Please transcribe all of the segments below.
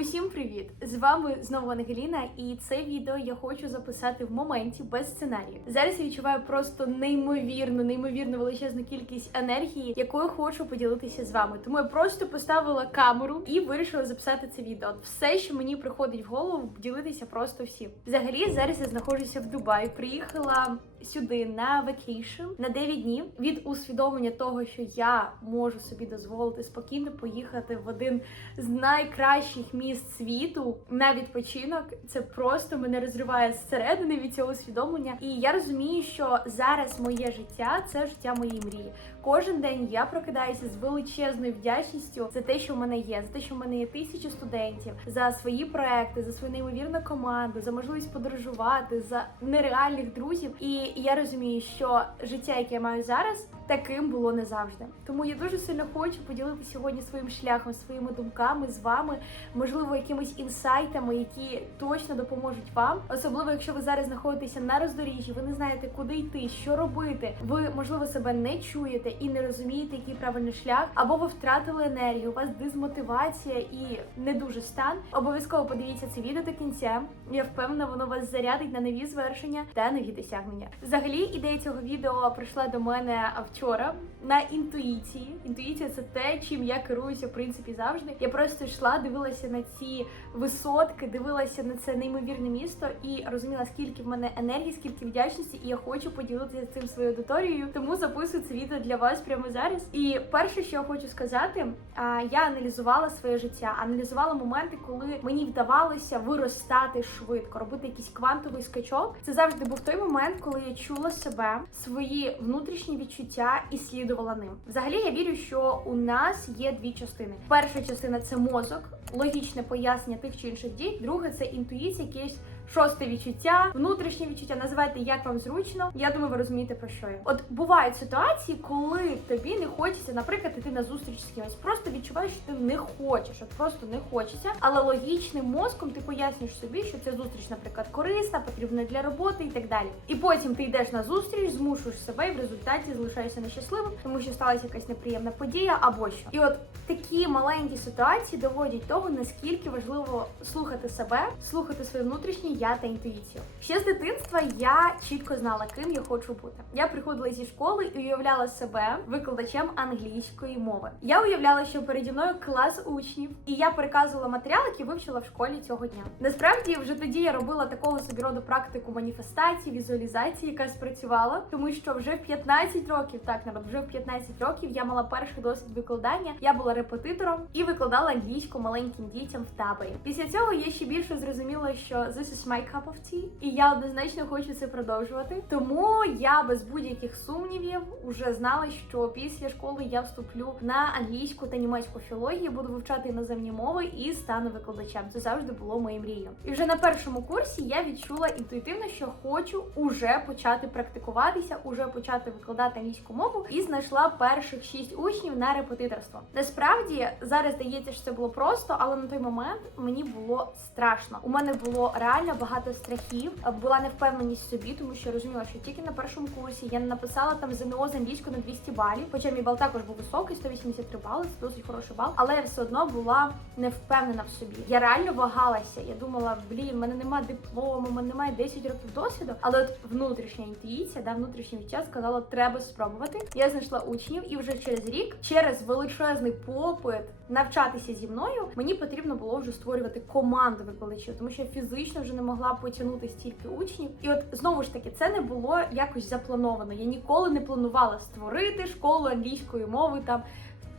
Усім привіт! З вами знову Ангеліна, і це відео я хочу записати в моменті без сценарію. Зараз я відчуваю просто неймовірну, неймовірну величезну кількість енергії, якою хочу поділитися з вами. Тому я просто поставила камеру і вирішила записати це відео. Все, що мені приходить в голову, ділитися просто всім. Взагалі, зараз я знаходжуся в Дубаї. Приїхала сюди на вакейшн на 9 днів від усвідомлення того, що я можу собі дозволити спокійно поїхати в один з найкращих міст світу на відпочинок. Це просто мене розриває зсередини від цього усвідомлення. І я розумію, що зараз моє життя це життя моєї мрії. Кожен день я прокидаюся з величезною вдячністю за те, що в мене є, за те, що в мене є тисячі студентів, за свої проекти, за свою неймовірну команду, за можливість подорожувати, за нереальних друзів. І я розумію, що життя, яке я маю зараз, таким було не завжди. Тому я дуже сильно хочу поділитися сьогодні своїм шляхом, своїми думками з вами, можливо, якимись інсайтами, які точно допоможуть вам. Особливо, якщо ви зараз знаходитеся на роздоріжжі, ви не знаєте, куди йти, що робити. Ви можливо себе не чуєте і не розумієте, який правильний шлях, або ви втратили енергію, у вас дезмотивація і не дуже стан. Обов'язково подивіться це відео до кінця. Я впевнена, воно вас зарядить на нові звершення та нові досягнення. Взагалі, ідея цього відео прийшла до мене вчора на інтуїції. Інтуїція це те, чим я керуюся в принципі завжди. Я просто йшла, дивилася на ці висотки, дивилася на це неймовірне місто і розуміла, скільки в мене енергії, скільки вдячності, і я хочу поділитися цим своєю аудиторією. Тому записую це відео для вас прямо зараз. І перше, що я хочу сказати, я аналізувала своє життя, аналізувала моменти, коли мені вдавалося виростати швидко, робити якийсь квантовий скачок. Це завжди був той момент, коли я чула себе, свої внутрішні відчуття і слідувала ним. Взагалі, я вірю, що у нас є дві частини. Перша частина це мозок, логічне пояснення тих чи інших дій. Друге це інтуїція, якесь шосте відчуття, внутрішнє відчуття. Називайте як вам зручно. Я думаю, ви розумієте про що я. От бувають ситуації, коли тобі не хочеться, наприклад, іти на зустріч з кимось. Просто відчуваєш, що ти не хочеш, от просто не хочеться. Але логічним мозком ти пояснюєш собі, що ця зустріч, наприклад, корисна, потрібна для роботи і так далі. І потім ти йдеш на зустріч, змушуєш себе, і в результаті залишаєшся нещасливим, тому що сталася якась неприємна подія або що. І от такі маленькі ситуації доводять того, наскільки важливо слухати себе, слухати своє внутрішнє я та інтуїцію. Ще з дитинства я чітко знала, ким я хочу бути. Я приходила зі школи і уявляла себе викладачем англійської мови. Я уявляла, що переді мною клас учнів, і я переказувала матеріал, який вивчила в школі цього дня. Насправді, вже тоді я робила такого собі роду практику маніфестації, візуалізації, яка спрацювала, тому що вже в 15 років, так народ, вже в 15 років я мала перший досвід викладання. Я була репетитором і викладала англійську маленьким дітям в таборі. Після цього я ще більше зрозуміла, що this is my cup of tea, і я однозначно хочу це продовжувати. Тому я без будь-яких сумнівів вже знала, що після школи я вступлю на англійську та німецьку філологію, буду вивчати іноземні мови і стану викладачем. Це завжди було моєю мрією. І вже на першому курсі я відчула інтуїтивно, що хочу уже почати практикуватися, уже почати викладати англійську мову, і знайшла перших шість учнів на репетиторство. Насправді зараз здається, що це було просто, але на той момент мені було страшно. У мене було реально багато страхів, була невпевненість в собі, тому що розуміла, що тільки на першому курсі я написала там ЗНО з англійською на 200 балів. Хоча мій бал також був високий, 183 бали, це досить хороший бал. Але я все одно була не впевнена в собі. Я реально вагалася. Я думала, блін, в мене немає диплому, в мене немає 10 років досвіду. Але от внутрішня інтуїція, да, внутрішнє відчуття сказала, треба спробувати. Я знайшла учнів, і вже через рік, через величезний попит навчатися зі мною, мені потрібно було вже створювати команду викладачів, тому що я фізично вже не могла потягнути стільки учнів. І от знову ж таки, це не було якось заплановано. Я ніколи не планувала створити школу англійської мови там.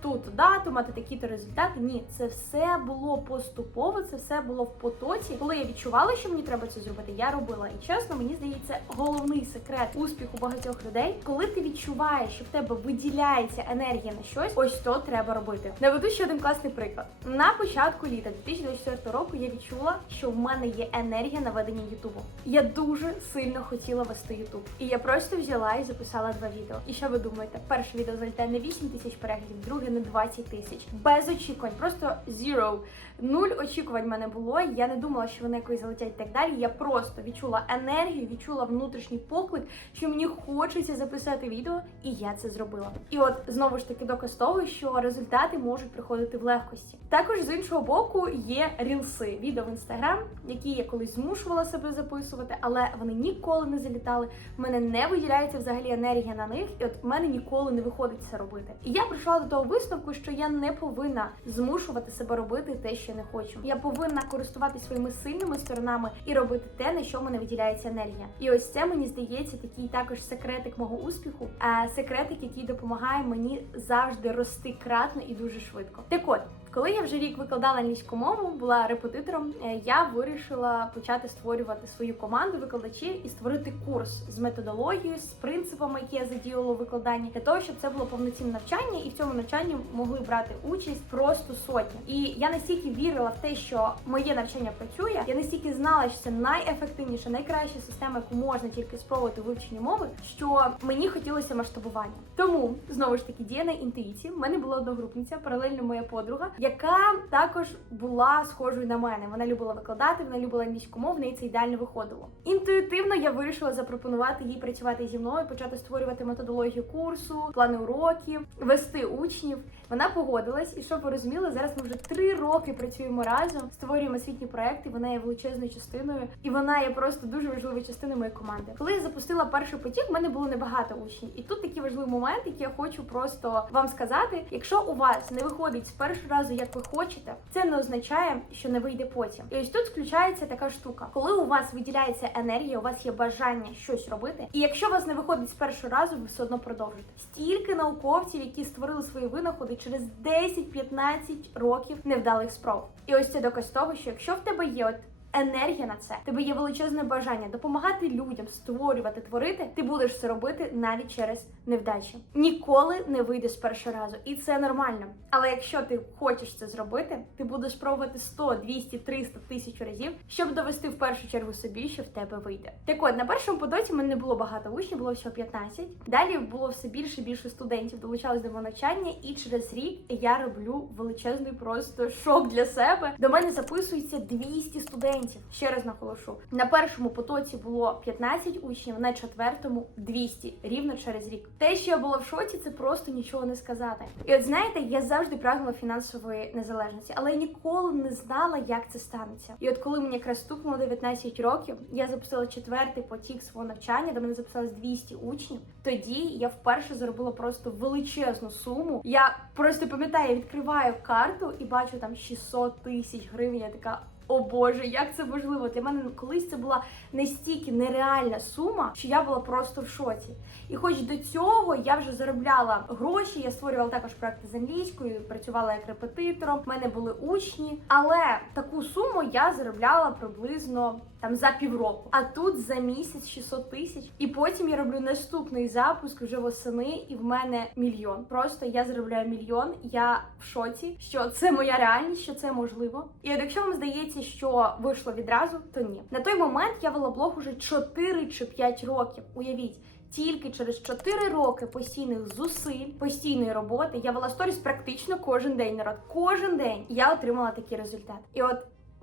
Ту дату, мати такі-то результати. Ні, це все було поступово, це все було в потоці. Коли я відчувала, що мені треба це зробити, я робила. І чесно, мені здається, головний секрет успіху багатьох людей, коли ти відчуваєш, що в тебе виділяється енергія на щось, ось то треба робити. Наведу ще один класний приклад. На початку літа 2024 року я відчула, що в мене є енергія на ведення Ютубу. Я дуже сильно хотіла вести Ютуб. І я просто взяла і записала два відео. І що ви думаєте? Перше відео залітає на 8 тисяч переглядів, друге аудиторію на 20 тисяч. Без очікувань, просто zero. Нуль очікувань в мене було. Я не думала, що вони якось залетять і так далі. Я просто відчула енергію, відчула внутрішній поклик, що мені хочеться записати відео, і я це зробила. І от знову ж таки доказ того, що результати можуть приходити в легкості. Також з іншого боку є рілси, відео в інстаграм, які я колись змушувала себе записувати, але вони ніколи не залітали. В мене не виділяється взагалі енергія на них, і от в мене ніколи не виходить це робити. І я прийшла до того висновку, що я не повинна змушувати себе робити те, що не хочу. Я повинна користуватися своїми сильними сторонами і робити те, на що мене виділяється енергія. І ось це мені здається такий також секретик мого успіху, а секретик, який допомагає мені завжди рости кратно і дуже швидко. Так от. Коли я вже рік викладала англійську мову, була репетитором, е, я вирішила почати створювати свою команду викладачів і створити курс з методологією, з принципами, які я задіяла у викладанні, для того, щоб це було повноцінне навчання, і в цьому навчанні могли брати участь просто сотні. І я настільки вірила в те, що моє навчання працює, я настільки знала, що це найефективніша, найкраща система, яку можна тільки спробувати вивчення мови, що мені хотілося масштабування. Тому знову ж таки діє на інтуїції. В мене була одногрупниця, паралельно моя подруга, яка також була схожою на мене. Вона любила викладати, вона любила англійську мову, в неї це ідеально виходило. Інтуїтивно я вирішила запропонувати їй працювати зі мною, почати створювати методологію курсу, плани уроків, вести учнів. Вона погодилась, і щоб ви розуміли, зараз ми вже три роки працюємо разом, створюємо освітні проекти. Вона є величезною частиною, і вона є просто дуже важливою частиною моєї команди. Коли я запустила перший потік, в мене було небагато учнів, і тут такий важливий момент, який я хочу просто вам сказати: якщо у вас не виходить з першого разу, як ви хочете, це не означає, що не вийде потім. І ось тут включається така штука, коли у вас виділяється енергія, у вас є бажання щось робити, і якщо у вас не виходить з першого разу, ви все одно продовжите. Стільки науковців, які створили свої винаходи через 10-15 років невдалих спроб. І ось це доказ того, що якщо в тебе є от енергія на це, тебе є величезне бажання допомагати людям, створювати, творити, ти будеш це робити навіть через невдачі. Ніколи не вийде з першого разу, і це нормально. Але якщо ти хочеш це зробити, ти будеш пробувати 100, 200, 300 тисяч разів, щоб довести в першу чергу собі, що в тебе вийде. Так от на першому потоці мене не було багато учнів, було всього 15. Далі було все більше і більше студентів, долучалось до мого навчання, і через рік я роблю величезний просто шок для себе. До мене записується 200 студентів. Ще раз наголошу. На першому потоці було 15 учнів, на четвертому 200, рівно через рік. Те, що я була в шоці, це просто нічого не сказати. І от знаєте, я завжди прагнула фінансової незалежності, але я ніколи не знала, як це станеться. І от коли мені якраз стукнуло 19 років, я запустила четвертий потік свого навчання, до мене записалось 200 учнів. Тоді я вперше заробила просто величезну суму. Я просто пам'ятаю, я відкриваю карту і бачу там 600 тисяч гривень. Я така. О Боже, як це можливо? Для мене колись це була настільки нереальна сума, що я була просто в шоці. І хоч до цього я вже заробляла гроші, я створювала також проекти з англійською, працювала як репетитором. в мене були учні, але таку суму я заробляла приблизно там за півроку. А тут за місяць 600 тисяч. І потім я роблю наступний запуск вже восени, і в мене мільйон. Просто я заробляю мільйон. Я в шоці, що це моя реальність, що це можливо. І от якщо вам здається, що вийшло відразу, то ні. На той момент я вела блог уже 4 чи 5 років. Уявіть. Тільки через 4 роки постійних зусиль, постійної роботи я вела сторіс практично кожен день. Народ, кожен день я отримала такий результат. І от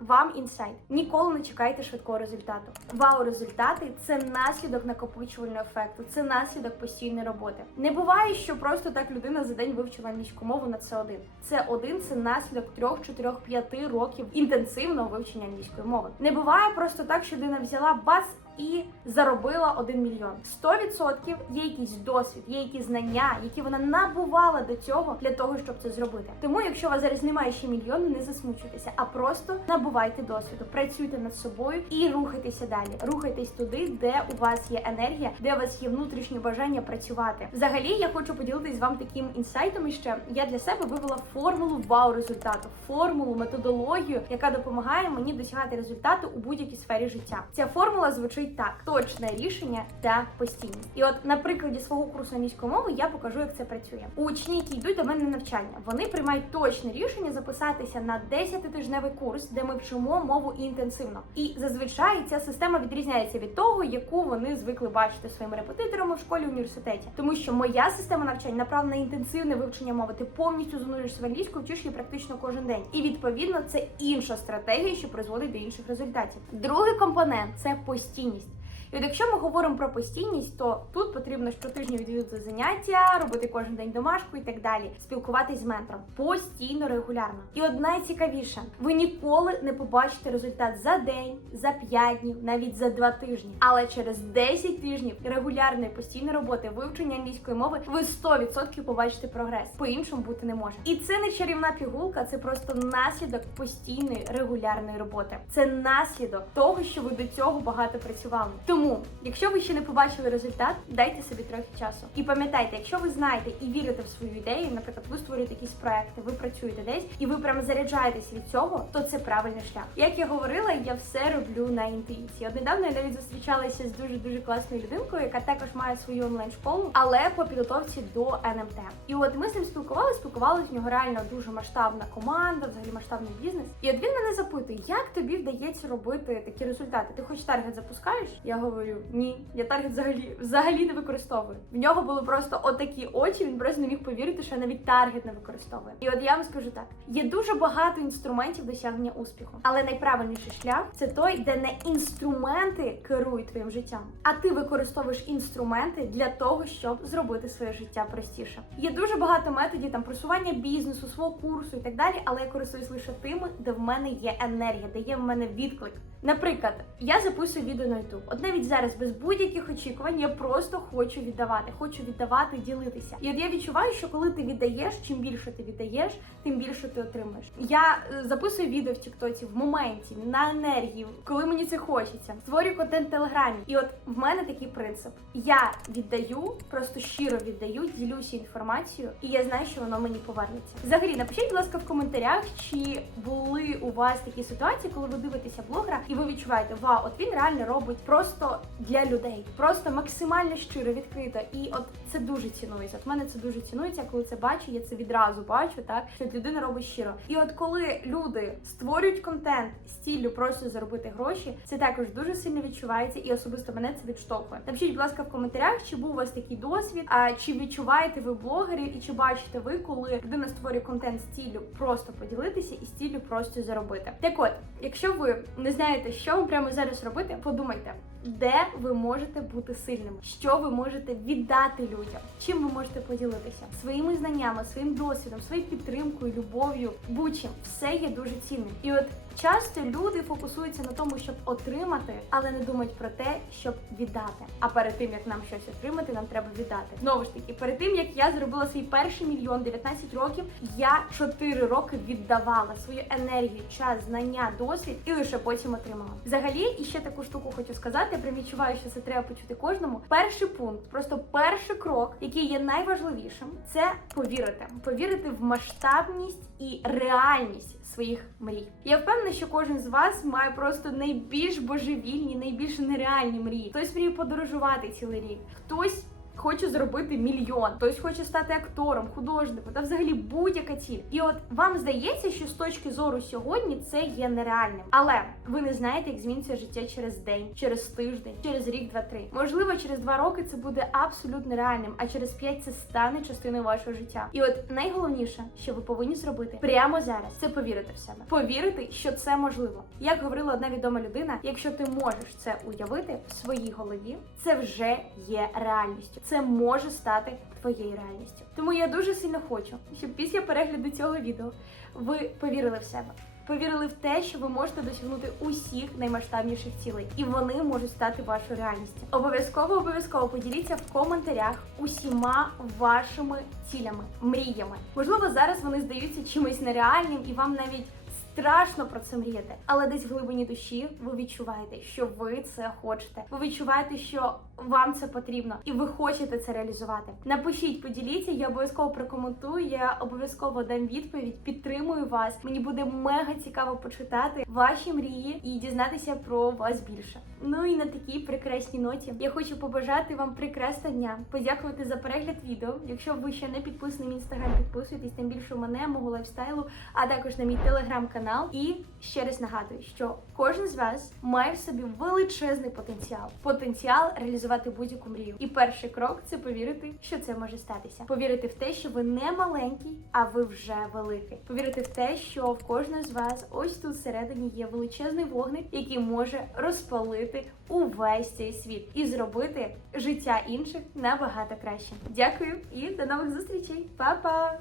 вам інсайт. Ніколи не чекайте швидкого результату. Вау, результати це наслідок накопичувального ефекту, це наслідок постійної роботи. Не буває, що просто так людина за день вивчила англійську мову на це один. Це один це наслідок 3, 4, 5 років інтенсивного вивчення англійської мови. Не буває просто так, що людина взяла бас. І заробила 1 мільйон. 100% є якийсь досвід, є якісь знання, які вона набувала до цього для того, щоб це зробити. Тому, якщо у вас зараз немає ще мільйону, не засмучуйтеся, а просто набувайте досвіду, працюйте над собою і рухайтеся далі. Рухайтесь туди, де у вас є енергія, де у вас є внутрішнє бажання працювати. Взагалі, я хочу поділитись з вами таким інсайтом. І ще я для себе вивела формулу вау результату, формулу, методологію, яка допомагає мені досягати результату у будь-якій сфері життя. Ця формула звучить й так точне рішення та постійність. І от на прикладі свого курсу англійської мови я покажу, як це працює. Учні, які йдуть до мене на навчання, вони приймають точне рішення записатися на 10-тижневий курс, де ми вчимо мову інтенсивно. І зазвичай ця система відрізняється від того, яку вони звикли бачити своїми репетиторами в школі університеті. Тому що моя система навчань направлена на інтенсивне вивчення мови. Ти повністю занурюєшся в англійську, вчиш її практично кожен день. І відповідно це інша стратегія, що призводить до інших результатів. Другий компонент це постійність. І от якщо ми говоримо про постійність, то тут потрібно щотижня відвідувати заняття, робити кожен день домашку і так далі, спілкуватись з ментором постійно, регулярно. І от найцікавіше, ви ніколи не побачите результат за день, за 5 днів, навіть за 2 тижні. Але через 10 тижнів регулярної постійної роботи, вивчення англійської мови, ви 100% побачите прогрес. По-іншому бути не може. І це не чарівна пігулка, це просто наслідок постійної регулярної роботи. Це наслідок того, що ви до цього багато працювали. Тому, якщо ви ще не побачили результат, дайте собі трохи часу. І пам'ятайте, якщо ви знаєте і вірите в свою ідею, наприклад, ви створюєте якісь проекти, ви працюєте десь, і ви прям заряджаєтесь від цього, то це правильний шлях. Як я говорила, я все роблю на інтуїції. От недавно я навіть зустрічалася з дуже дуже класною людинкою, яка також має свою онлайн-школу, але по підготовці до НМТ. І от ми з ним спілкувалися, спілкувалися, в нього реально дуже масштабна команда, взагалі масштабний бізнес. І от він мене запитує, як тобі вдається робити такі результати? Ти хоч таргет запускаєш? Я говорю, ні, я таргет взагалі взагалі не використовую. В нього були просто отакі очі. Він просто не міг повірити, що я навіть таргет не використовую. І от я вам скажу так: є дуже багато інструментів досягнення успіху, але найправильніший шлях це той, де не інструменти керують твоїм життям, а ти використовуєш інструменти для того, щоб зробити своє життя простіше. Є дуже багато методів там просування бізнесу, свого курсу і так далі, але я користуюсь лише тими, де в мене є енергія, де є в мене відклик. Наприклад, я записую відео на YouTube. От навіть зараз без будь-яких очікувань я просто хочу віддавати, хочу віддавати, ділитися. І от я відчуваю, що коли ти віддаєш, чим більше ти віддаєш, тим більше ти отримаєш. Я е, записую відео в Тіктоці в моменті, на енергії, коли мені це хочеться. Створюю контент в телеграмі. І от в мене такий принцип: я віддаю, просто щиро віддаю, ділюся інформацією, і я знаю, що воно мені повернеться. Взагалі, напишіть, будь ласка, в коментарях, чи були у вас такі ситуації, коли ви дивитеся блогера, і ви відчуваєте, вау, от він реально робить просто для людей, просто максимально щиро, відкрито. І от це дуже цінується. От мене це дуже цінується, коли це бачу, я це відразу бачу, так що людина робить щиро. І от коли люди створюють контент з ціллю просто заробити гроші, це також дуже сильно відчувається, і особисто мене це відштовхує. Напишіть, будь ласка, в коментарях, чи був у вас такий досвід, а чи відчуваєте ви блогерів, і чи бачите ви, коли людина створює контент з ціллю просто поділитися і з ціллю просто заробити. Так от, якщо ви не знаєте, що вам прямо зараз робити, подумайте. Де ви можете бути сильними, що ви можете віддати людям, чим ви можете поділитися своїми знаннями, своїм досвідом, своєю підтримкою, любов'ю, будь-чим. все є дуже цінним. І от часто люди фокусуються на тому, щоб отримати, але не думають про те, щоб віддати. А перед тим як нам щось отримати, нам треба віддати. Знову ж таки, перед тим як я зробила свій перший мільйон 19 років, я 4 роки віддавала свою енергію, час, знання, досвід і лише потім отримала. Взагалі, і ще таку штуку хочу сказати. Я прям відчуваю, що це треба почути кожному. Перший пункт, просто перший крок, який є найважливішим, це повірити. Повірити в масштабність і реальність своїх мрій. Я впевнена, що кожен з вас має просто найбільш божевільні, найбільш нереальні мрії. Хтось мріє подорожувати цілий рік, хтось. Хоче зробити мільйон, хтось хоче стати актором, художником та взагалі будь-яка ціль. І от вам здається, що з точки зору сьогодні це є нереальним. Але ви не знаєте, як зміниться життя через день, через тиждень, через рік, два-три. Можливо, через два роки це буде абсолютно реальним, а через п'ять це стане частиною вашого життя. І от найголовніше, що ви повинні зробити прямо зараз, це повірити в себе, повірити, що це можливо. Як говорила одна відома людина, якщо ти можеш це уявити в своїй голові, це вже є реальністю. Це може стати твоєю реальністю. Тому я дуже сильно хочу, щоб після перегляду цього відео ви повірили в себе. Повірили в те, що ви можете досягнути усіх наймасштабніших цілей, і вони можуть стати вашою реальністю. Обов'язково обов'язково поділіться в коментарях усіма вашими цілями, мріями. Можливо, зараз вони здаються чимось нереальним, і вам навіть страшно про це мріяти, але десь в глибині душі ви відчуваєте, що ви це хочете. Ви відчуваєте, що вам це потрібно, і ви хочете це реалізувати. Напишіть, поділіться, я обов'язково прокоментую. Я обов'язково дам відповідь. Підтримую вас. Мені буде мега цікаво почитати ваші мрії і дізнатися про вас більше. Ну і на такій прекрасній ноті я хочу побажати вам прекрасного дня, подякувати за перегляд відео. Якщо ви ще не підписані в інстаграм, підписуйтесь тим більше мене, мого лайфстайлу, а також на мій телеграм-канал. І ще раз нагадую, що кожен з вас має в собі величезний потенціал, потенціал реалізувати будь-яку мрію. І перший крок це повірити, що це може статися. Повірити в те, що ви не маленький, а ви вже великий. Повірити в те, що в кожного з вас ось тут всередині є величезний вогник, який може розпалити увесь цей світ і зробити життя інших набагато краще. Дякую і до нових зустрічей, Па-па!